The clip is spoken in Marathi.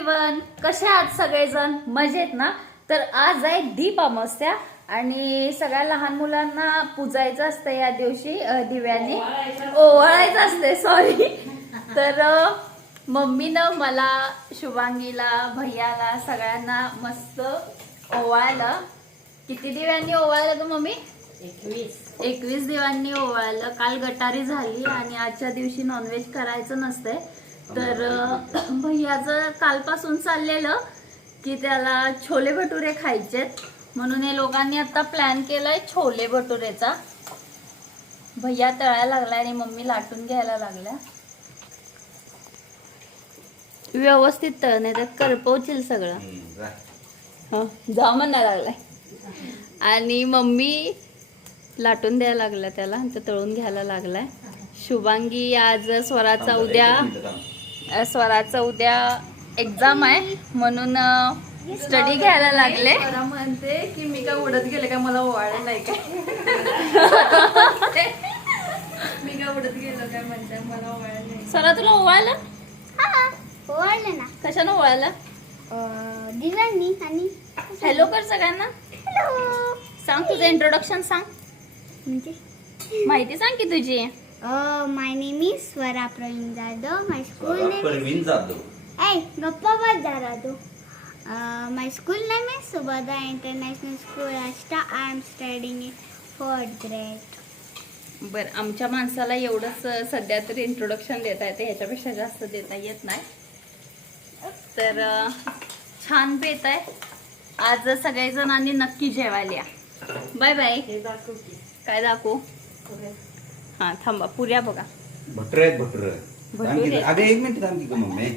एव्हरीवन कसे आहात सगळेजण? मजेत ना? तर आज आहे दीप अमावस्या आणि सगळ्या लहान मुलांना पूजायचं असतं या दिवशी दिव्याने. ओवाळायचं असते सॉरी तर मम्मीनं मला शुभांगीला भैयाला सगळ्यांना मस्त ओवाळलं. किती दिव्यांनी ओवाळलं ग मम्मी? एकवीस. एकवीस दिवांनी ओवाळलं. काल गटारी झाली आणि आजच्या दिवशी नॉनव्हेज करायचं नसतंय. तर भैयाचं कालपासून चाललेलं की त्याला छोले भटुरे खायचेत म्हणून हे लोकांनी आता प्लॅन केलाय छोले भटुरेचा. भैया तळायला लागला आणि मम्मी लाटून घ्यायला लागल्या. व्यवस्थित तळ नाही तर करपवशील सगळं. हं, जा म्हणायला लागलाय. आणि मम्मी लाटून द्यायला लागला त्याला तळून घ्यायला लागलाय. शुभांगी आज स्वराचा उद्या स्वराचा उद्या एक्झाम आहे म्हणून स्टडी घ्यायला लागले. म्हणते की मी काय उडत गेले काय मला ओवाळलं नाही काय? मी काय उडत गेलो काय म्हणते? मला ओवाळलं नाही. स्वरा तुला ओवाळलं? ओवाळलं ना. कशानं ओवाळलं? अं, दिव्यांनी आणि हॅलो कर सगळ्यांना. हॅलो सांग तुझं इंट्रोडक्शन सांग. म्हणजे? माहिती सांग की तुझी. My name is Swara Pravin Jadhav my school name Parveen Jadhav ए गप्पा बस तू my school name is Subodha international school Ashta I am studying in fourth grade बर आमच्या माणसाला एवढंच सध्या तरी इंट्रोडक्शन देता येते ह्याच्यापेक्षा जास्त देता येत नाही. तर छान बेत आहे. आज सगळेजणांनी नक्की जेवायला या. Bye bye. हे काय दाखवू? हा थांबा पुऱ्या बघा. भटर आहेत भटर. अगं एक मिनिट थांब की गं मम्मी.